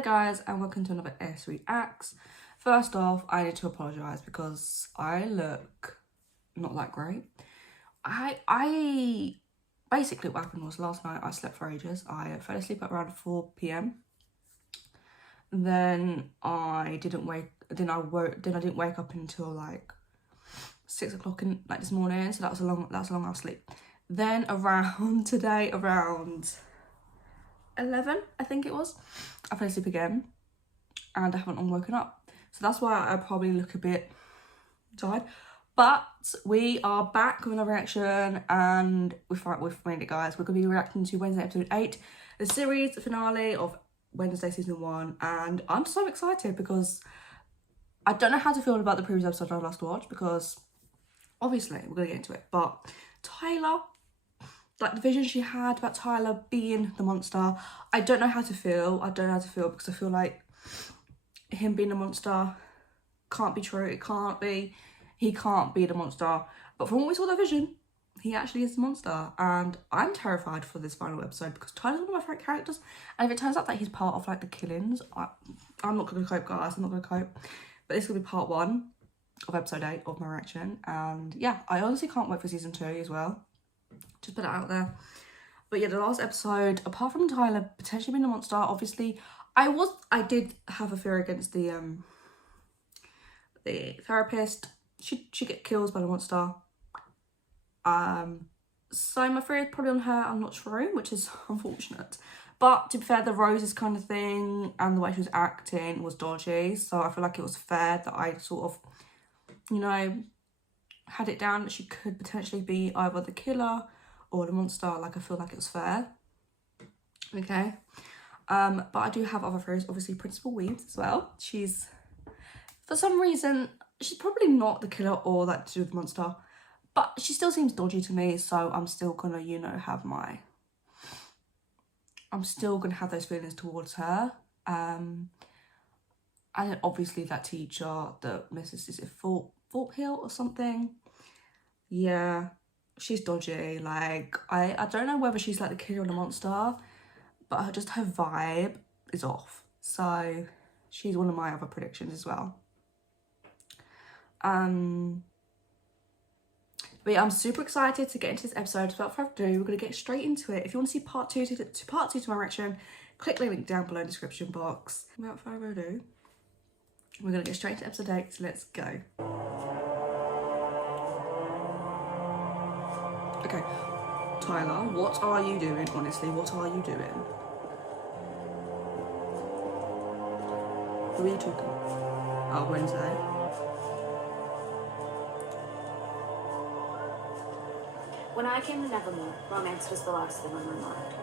Hi guys, and welcome to another S Reacts. First off, I need to apologise because I look not that great. I basically what happened was last night I slept for ages. I fell asleep at around 4 p.m. Then I didn't wake up until like 6 o'clock in like this morning, so that was a long hour sleep. Then around today, around 11 I think it was, I fell asleep again and I haven't woken up, so that's why I probably look a bit tired. But we are back with another reaction, and we've made it, guys. We're going to be reacting to Wednesday episode 8, the series finale of Wednesday season 1, and I'm so excited because I don't know how to feel about the previous episode I last watched, because obviously we're going to get into it, but Tyler, like the vision she had about Tyler being the monster, I don't know how to feel. I don't know how to feel because I feel like him being a monster can't be true. It can't be. He can't be the monster. But from what we saw the vision, he actually is the monster. And I'm terrified for this final episode because Tyler's one of my favourite characters. And if it turns out that he's part of like the killings, I'm not going to cope, guys. I'm not going to cope. But this will be part 1 of episode 8 of my reaction. And yeah, I honestly can't wait for season 2 as well. Just put it out there. But yeah, the last episode, apart from Tyler potentially being a monster, obviously I did have a fear against the therapist. She get killed by the monster. So my fear is probably on her. I'm not sure, which is unfortunate. But to be fair, the roses kind of thing and the way she was acting was dodgy. So I feel like it was fair that I sort of, you know, had it down that she could potentially be either the killer or the monster. Like, I feel like it was fair. Okay. But I do have other theories. Obviously, Principal Weeds as well. She's, for some reason, she's probably not the killer or that to do with the monster, but she still seems dodgy to me. So I'm still gonna, you know, I'm still gonna have those feelings towards her. And then obviously that teacher, the Mrs. is it Thorpe Hill or something? Yeah, she's dodgy. Like, I don't know whether she's like the killer or the monster, but her vibe is off. So she's one of my other predictions as well. But yeah, I'm super excited to get into this episode. Without further ado, we're gonna get straight into it. If you want to see part 2 to my reaction, click the link down below in the description box. Without further ado, we're gonna get straight into episode 8. So let's go. Okay, Tyler, what are you doing? Honestly, what are you doing? Who are you talking? Oh, Wednesday. When I came to Nevermore, romance was the last thing on my mind.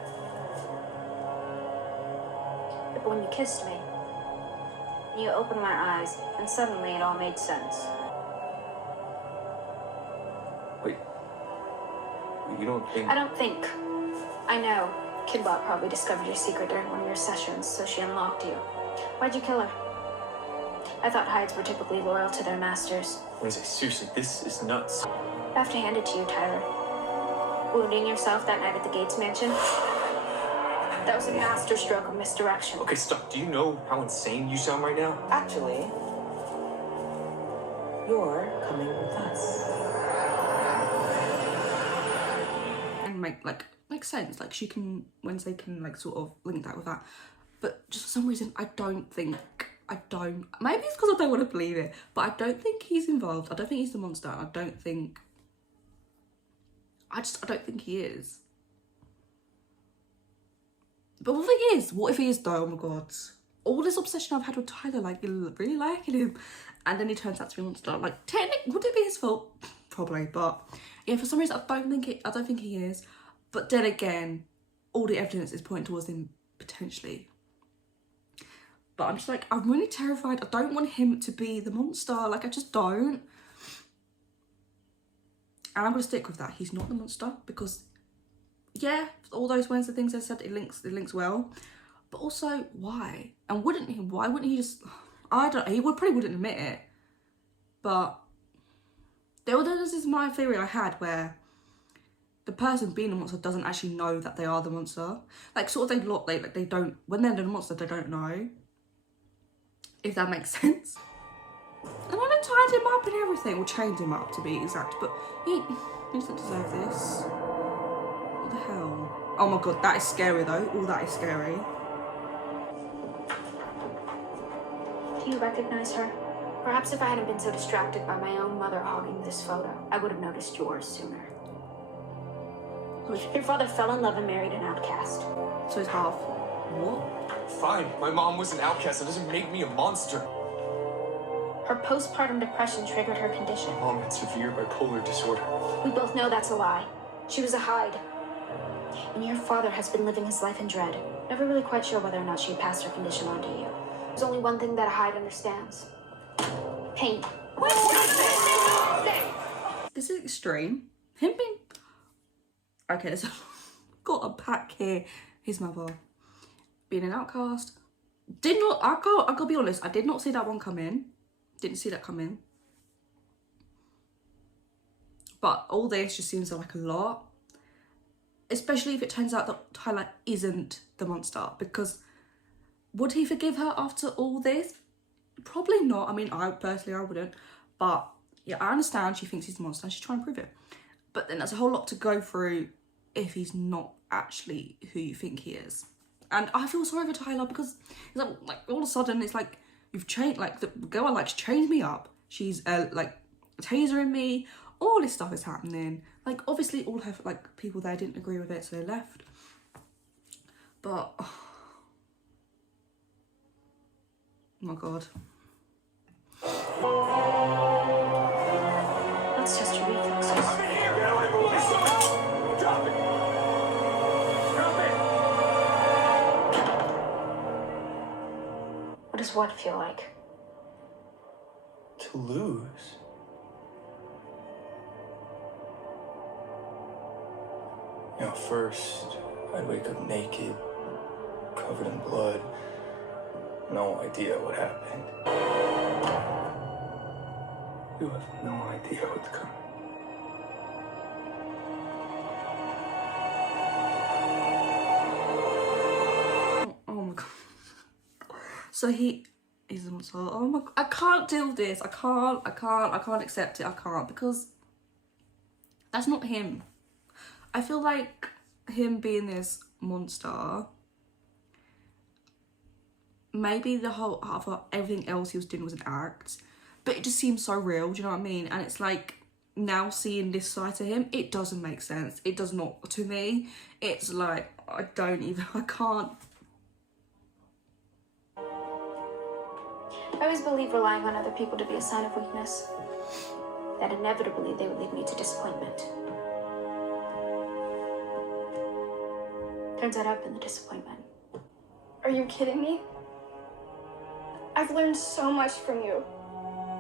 But when you kissed me, you opened my eyes, and suddenly it all made sense. Wait. You don't think... I don't think. I know. Kidbot probably discovered your secret during one of your sessions, so she unlocked you. Why'd you kill her? I thought Hides were typically loyal to their masters. Wednesday, seriously, this is nuts. I have to hand it to you, Tyler. Wounding yourself that night at the Gates mansion? That was a masterstroke of misdirection. Okay, stop. Do you know how insane you sound right now? Actually, you're coming with us. And makes sense. Like, Wednesday can like sort of link that with that. But just for some reason, maybe it's because I don't want to believe it, but I don't think he's involved. I don't think he's the monster. I don't think he is. But what if he is though? Oh my god. All this obsession I've had with Tyler, like really liking him, and then he turns out to be a monster. Like, technically, would it be his fault? Probably, but yeah, for some reason I don't think he is. But then again, all the evidence is pointing towards him potentially. But I'm just like, I'm really terrified. I don't want him to be the monster. Like, I just don't. And I'm going to stick with that. He's not the monster because, yeah, all those Wednesday things I said, it links well. But also, why? And why wouldn't he just, I don't know, he probably wouldn't admit it. But this is my theory I had, where the person being the monster doesn't actually know that they are the monster. Like, sort of they don't, when they're the monster, they don't know. if that makes sense. And I tied him up and everything, or chained him up to be exact, but he doesn't deserve this. What the hell? Oh my god, that is scary though. All that is scary. Do you recognize her? Perhaps if I hadn't been so distracted by my own mother hogging this photo, I would have noticed yours sooner. Your father fell in love and married an outcast. So he's half. What? Fine, my mom was an outcast. That doesn't make me a monster. Her postpartum depression triggered her condition. My mom had severe bipolar disorder. We both know that's a lie. She was a Hyde. And your father has been living his life in dread. Never really quite sure whether or not she passed her condition on to you. There's only one thing that a Hyde understands. Pain. This is extreme. Him being... Okay, so got a pack here. His mother being an outcast. Did not... I gotta be honest. I did not see that one come in. Didn't see that come in. But all this just seems like a lot. Especially if it turns out that Tyler isn't the monster. Because would he forgive her after all this? Probably not. I mean, I wouldn't. But yeah, I understand she thinks he's the monster and she's trying to prove it. But then there's a whole lot to go through if he's not actually who you think he is. And I feel sorry for Tyler because it's like all of a sudden it's like you've changed, like the girl likes chained me up. She's like tasering me. All this stuff is happening. Like obviously all her like people there didn't agree with it, so they left. But oh my god. Let's test your reflexes. I'm in here! Get away from me! Drop it! Drop it! What does what feel like? To lose? You know, first, I'd wake up naked, covered in blood. No idea what happened. You have no idea what's coming. Oh my god. So he is a monster. Oh my god. I can't deal with this. I can't accept it. I can't because that's not him. I feel like him being this monster, maybe the whole half of everything else he was doing was an act, but it just seems so real, do you know what I mean? And it's like now seeing this side to him, it doesn't make sense. It does not to me. It's like I can't. I always believe relying on other people to be a sign of weakness. That inevitably they would lead me to disappointment. Turns out I've been the disappointment. Are you kidding me? I've learned so much from you.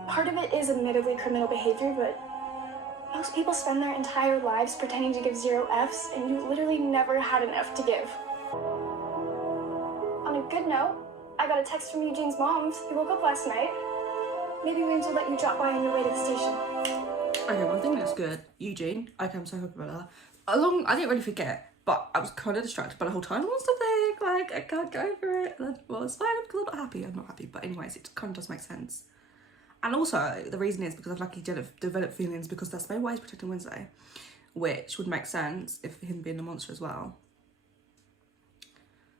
Part of it is admittedly criminal behavior, but most people spend their entire lives pretending to give 0 Fs, and you literally never had an F to give. On a good note, I got a text from Eugene's mom. He woke up last night. Maybe Williams will let you drop by on your way to the station. Okay, one thing that's good, Eugene. Okay, I'm so happy about that. I didn't really forget, but I was kind of distracted by the whole time monster thing. Like, I can't go for it. Well, it's fine because I'm not happy. I'm not happy. But anyways, it kind of does make sense. And also, the reason is because I've like he developed feelings because that's maybe why he's protecting Wednesday, which would make sense if him being a monster as well.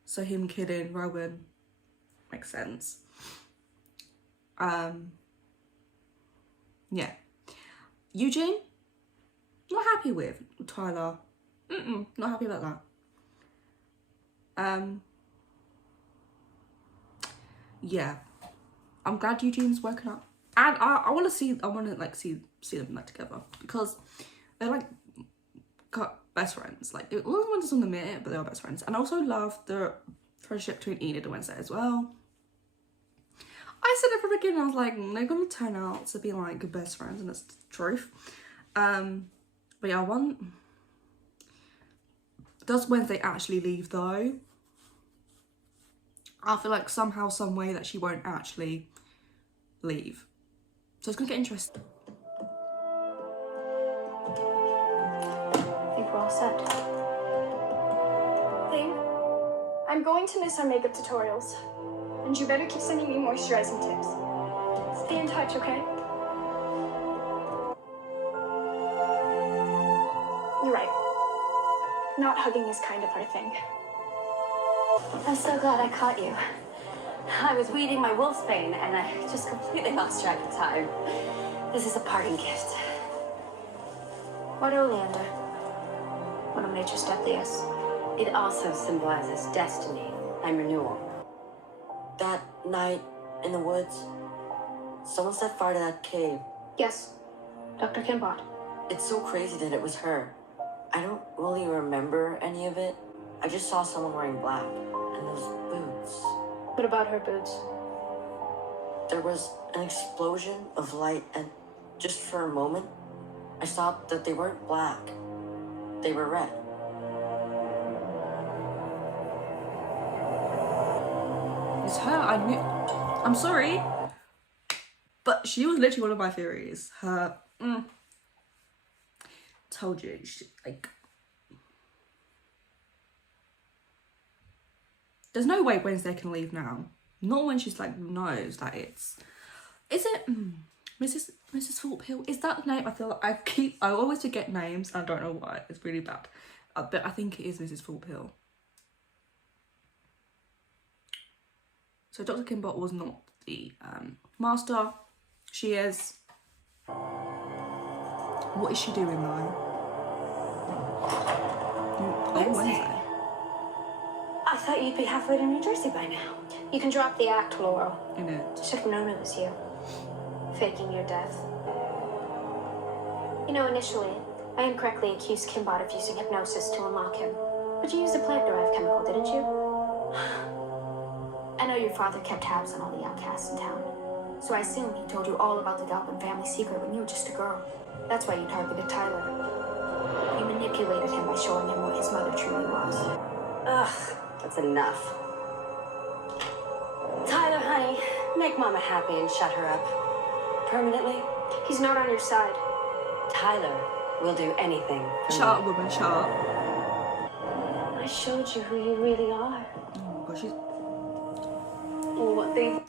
So him killing Rowan makes sense. Yeah. Eugene, not happy with Tyler. Not happy about that. Yeah, I'm glad Eugene's woken up, and I want to see them like together because they're like best friends. Like it wasn't on the minute, but they are best friends. And I also love the friendship between Enid and Wednesday as well. I said it from the beginning. I was like, they're gonna turn out to be like good best friends, and that's the truth. But yeah, does Wednesday actually leave though? I feel like somehow, some way that she won't actually leave. So it's gonna get interesting. I think we're all set. Thing, I'm going to miss our makeup tutorials. And you better keep sending me moisturizing tips. Stay in touch, okay? You're right. Not hugging is kind of our thing. I'm so glad I caught you. I was weeding my wolfsbane and I just completely lost track of time. This is a parting gift. What oleander? One of nature's deadliest. It also symbolizes destiny and renewal. That night in the woods, someone set fire to that cave. Yes, Dr. Kimbot. It's so crazy that it was her. I don't really remember any of it. I just saw someone wearing black and those boots. What about her boots? There was an explosion of light, and just for a moment, I saw that they weren't black. They were red. It's her. I knew. I'm sorry, but she was literally one of my theories. Her. Told you, like. There's no way Wednesday can leave now. Not when she's like knows that it's. Is it Mrs. Thorpe-Hill? Is that the name? I feel like I always forget names. I don't know why. It's really bad. But I think it is Mrs. Thorpe-Hill. So Dr. Kimbot was not the master. She is. What is she doing though? Wednesday. I thought you'd be halfway to New Jersey by now. You can drop the act, Laurel. In it. Should have known it was you. Faking your death. You know, initially, I incorrectly accused Kimbot of using hypnosis to unlock him. But you used a plant-derived chemical, didn't you? I know your father kept tabs on all the outcasts in town. So I assume he told you all about the Galpin family secret when you were just a girl. That's why you targeted Tyler. You manipulated him by showing him what his mother truly was. Ugh, that's enough. Tyler, honey, make Mama happy and shut her up. Permanently? He's not on your side. Tyler will do anything for Shut me. up, woman. Shut up. I showed you who you really are. Oh my gosh, she's. Or what they...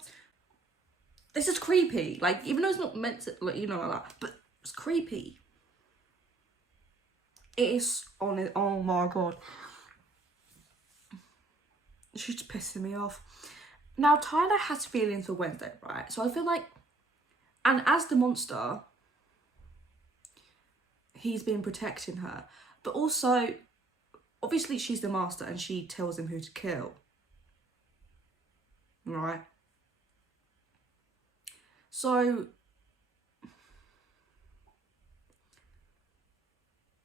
This is creepy. Like, even though it's not meant to, like, like that, but it's creepy. It is on it. Oh my god. She's just pissing me off. Now, Tyler has feelings for Wednesday, right? So I feel like, and as the monster, he's been protecting her. But also, obviously she's the master and she tells him who to kill. Right? So,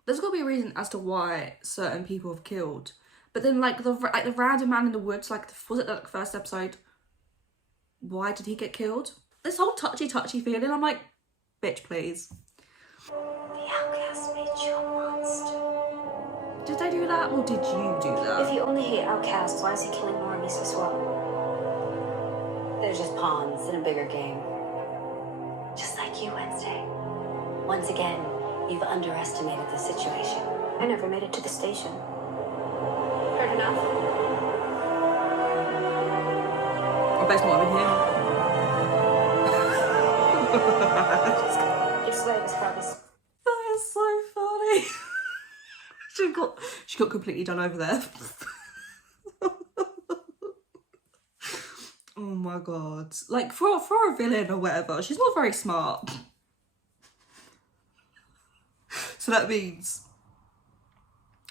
there's got to be a reason as to why certain people have killed. But then, like the random man in the woods, like was it the first episode? Why did he get killed? This whole touchy feeling. I'm like, bitch, please. The outcast made you a monster. Did they do that, or did you do If that? you only hate outcasts, why is he killing normies as well? They're just pawns in a bigger game. Just like you, Wednesday. Once again, you've underestimated the situation. I never made it to the station. Heard enough? I bet it's not even him. Your slave is probably... That is so funny. she got completely done over there. Oh my god. Like for a villain or whatever, she's not very smart. So that means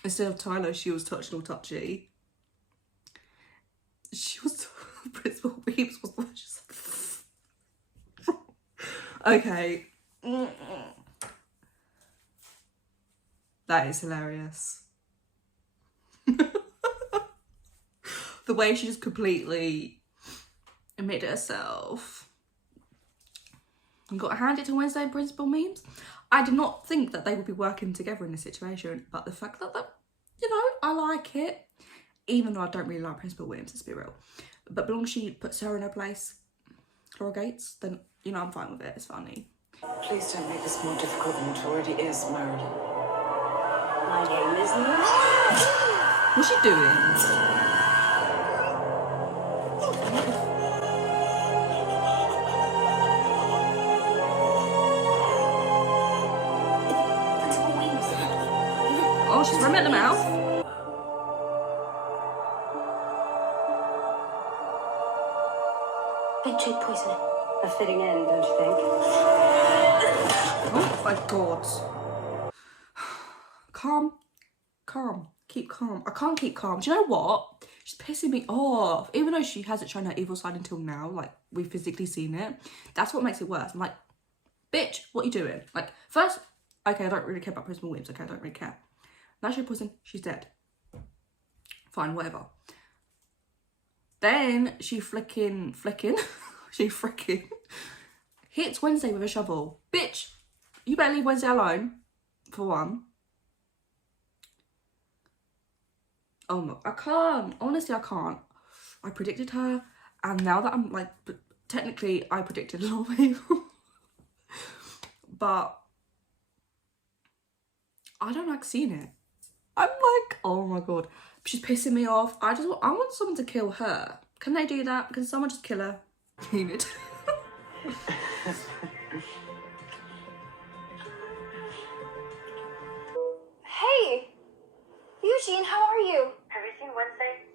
instead of Tyler, she was touched or touchy. She was Principal Weeps was the one she said. Okay. That is hilarious. The way she just completely admitted herself and got handed to Wednesday Principal memes. I did not think that they would be working together in this situation, but the fact that, you know, I like it. Even though I don't really like Principal Williams, let's be real. But as long as she puts her in her place, Laura Gates, then, you know, I'm fine with it. It's funny. Please don't make this more difficult than it already is, Meredith. My name is Meredith. What's she doing? Oh, she's running at the mouth. Big jade poisoning. A fitting end, don't you think? Oh my god. Calm. Calm. Keep calm. I can't keep calm. Do you know what? She's pissing me off. Even though she hasn't shown her evil side until now, like, we've physically seen it. That's what makes it worse. I'm like, bitch, what are you doing? Like, first, okay, I don't really care about Prism Williams. Okay, I don't really care. Now she's poisoned. She's dead. Fine, whatever. Then she flicking she freaking hits Wednesday with a shovel. Bitch, you better leave Wednesday alone, for one. Oh my, I can't. Honestly, I can't. I predicted her, and now that I'm like, technically, I predicted a lot of people. But I don't like seeing it. I'm like, oh my god. She's pissing me off. I want someone to kill her. Can they do that? Can someone just kill her? Enid. Hey! Eugene, how are you? Have you seen Wednesday?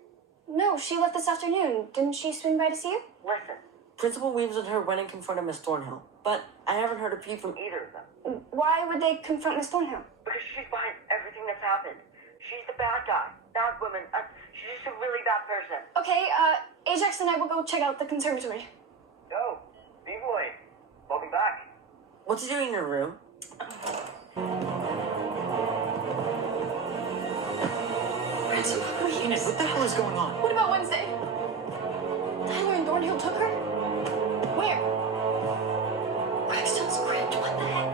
No, she left this afternoon. Didn't she swing by to see you? Listen. Principal Weems and her went and confronted Miss Thornhill, but I haven't heard a peep from either of them. Why would they confront Miss Thornhill? Because she's behind everything that's happened. She's the bad guy, bad woman. She's just a really bad person. Okay, Ajax and I will go check out the conservatory. Yo, B-boy, welcome back. What's he doing in her room? Enid, what the hell is going on? What about Wednesday? Tyler and Thornhill took her? Where? Gregstone's crypt, what the heck?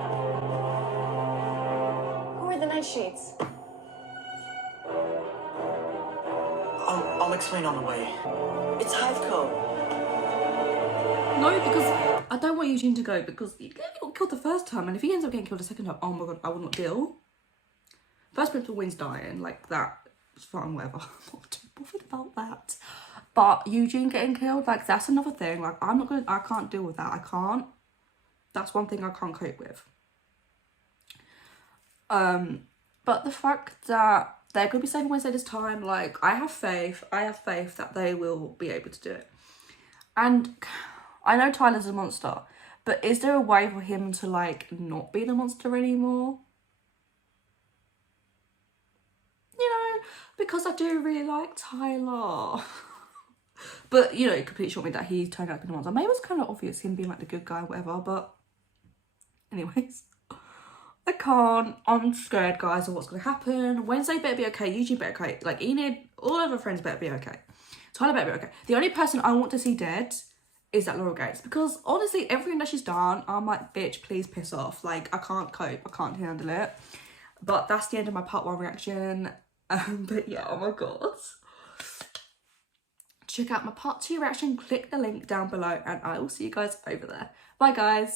Who are the Nightshades? I'll explain on the way. It's Hive Code. No, because I don't want Eugene to go, because he got killed the first time, and if he ends up getting killed the second time, oh my god, I will not deal. First Principal Wins dying, like that, it's fine, whatever. I'm not too bothered about that. But Eugene getting killed, like, that's another thing. Like, I can't deal with that. I can't. That's one thing I can't cope with. But the fact that they're going to be saving Wednesday this time, like, I have faith that they will be able to do it. And I know Tyler's a monster, but is there a way for him to, like, not be the monster anymore? You know, because I do really like Tyler. But, you know, it completely shocked me that he turned out to be the monster. Maybe it was kind of obvious him being, like, the good guy or whatever, but anyways. I can't. I'm scared, guys, of what's going to happen. Wednesday better be okay. Eugene better be okay. Like, Enid, all of her friends better be okay. Tyler better be okay. The only person I want to see dead is that Laura Gates. Because, honestly, everything that she's done, I'm like, bitch, please piss off. Like, I can't cope. I can't handle it. But that's the end of my part 1 reaction. But, yeah, oh my god. Check out my part 2 reaction. Click the link down below. And I will see you guys over there. Bye, guys.